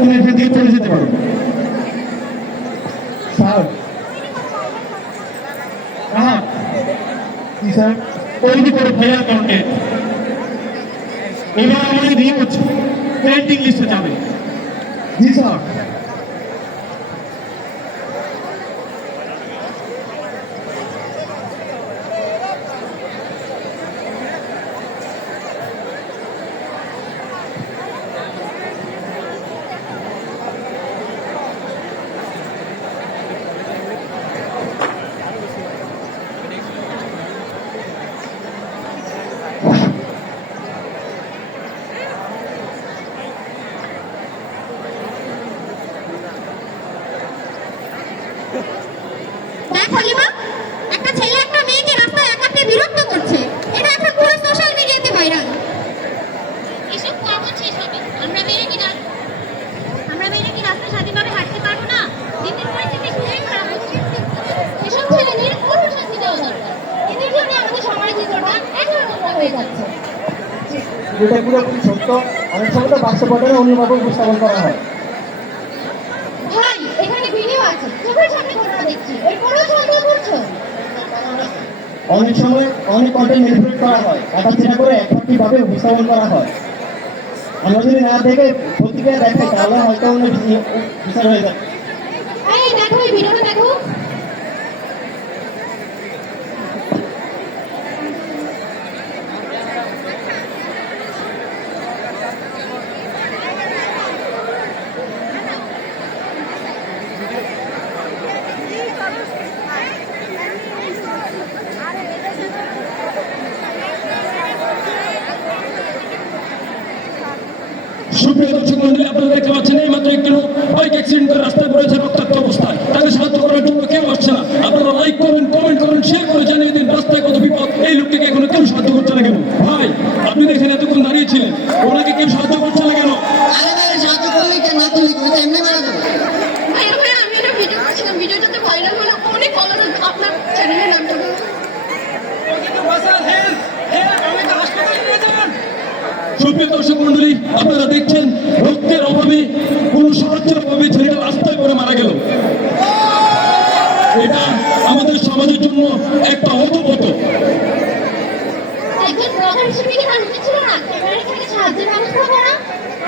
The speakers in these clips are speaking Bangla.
উনি এখান থেকে চলে যেতে পারেন। স্যার হ্যাঁ জি স্যার, তৈরি করে ভাইয়ার কন্টেন্ট এবার আমাদের নিউজ পেন্টিং লিস্টে যাবে। জি স্যার। দেখ হালিমা, একটা ছেলে একটা মেয়েকে রাস্তায় একা পেয়ে বিরক্ত করছে, এটা এখন পুরো সোশ্যাল মিডিয়াতে ভাইরাল। এসব কখন শেষ হবে? আমরা মেয়েরা কি রাস্তায় স্বাধীনভাবে হাঁটতে পারবো না? দিনের পরিস্থিতি খুবই খারাপ হচ্ছে। এসব ছেলেদের কঠোর শাস্তি দেওয়া দরকার। এদের জন্য আমাদের সমাজ জীবনটা এখন নোংরা হয়ে যাচ্ছে। যেটা পুরোপুরি সত্য, অনেক সময় তো বাস্তবতাকে অন্যভাবে উপস্থাপন করা হয়। ভাই, এখানে ভিডিও আছে, চোখের সামনে ঘটনা দেখছি, এর কোনো সন্দেহ করছো? অনেক সময় অনেক কন্টেন্ট ম্যানিপুলেট করা হয়, কাটাছেড়া করে একপাক্ষিকভাবে উপস্থাপন করা হয়। আমরা যদি না দেখে প্রতিক্রিয়া দেখাই তাহলে হয়তো অন্য বিচার হয়ে যাবে। এই দেখো, এই ভিডিওটা দেখো। সুপ্রিয় দর্শক মন্ডলী, আপনারা দেখতে পাচ্ছেন এই মাত্র একটি লোক বাইক অ্যাক্সিডেন্ট করে রাস্তায় পড়েছে রক্তাক্ত অবস্থায়। তাকে সাহায্য করার জন্য কেউ আসছে না। আপনারা লাইক করুন, কমেন্ট করুন, শেয়ার করে জানিয়ে দিন রাস্তায় কত বিপদ। এই লোকটিকে এখনো কেউ সাহায্য করছে না কেন? ভাই, আপনি দেখেন এতক্ষণ দাঁড়িয়েছিলেন, ওনাকে কেউ সাহায্য করছে না কেন? ভাইয়া, আমি একটা ভিডিও করছিলাম, ভিডিওটাতে ভাইরাল হলো, অনেক ফলোয়ার আপনার চ্যানেলের নামটা বলুন। সুপ্রিয় দর্শক মন্ডলী, আপনারা দেখছেন রক্তের অভাবে, কোন সাহায্যের অভাবে ছেলেটা রাস্তায় পড়ে মারা গেল। এটা আমাদের সমাজের জন্য একটা অধপত। একজন ব্লগার হিসেবে কি তার উচিত ছিল না ক্যামেরা থেকে সাহায্যের ব্যবস্থা করা?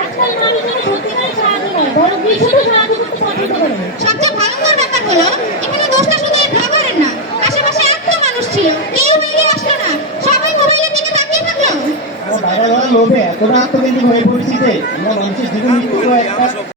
আজকাল মানুষজন সত্যিকারের সাহায্য নয়, বরং বিশুদ্ধ সাহায্য করতে পছন্দ করে। সবচেয়ে ভয়ঙ্কর ব্যাপার হলো, এখানে দোষটা শুধু এই ব্লগারের না, আশেপাশে এত মানুষ ছিল, কেউ বেরিয়ে আসলো না, সবাই মোবাইলের দিকে তাকিয়ে থাকলো। ভাইরাল হওয়ার লোভে এতটা আত্মকেন্দ্রিক হয়ে পরিস্থিতি আমরা মানুষের জীবন মৃত্যু একটা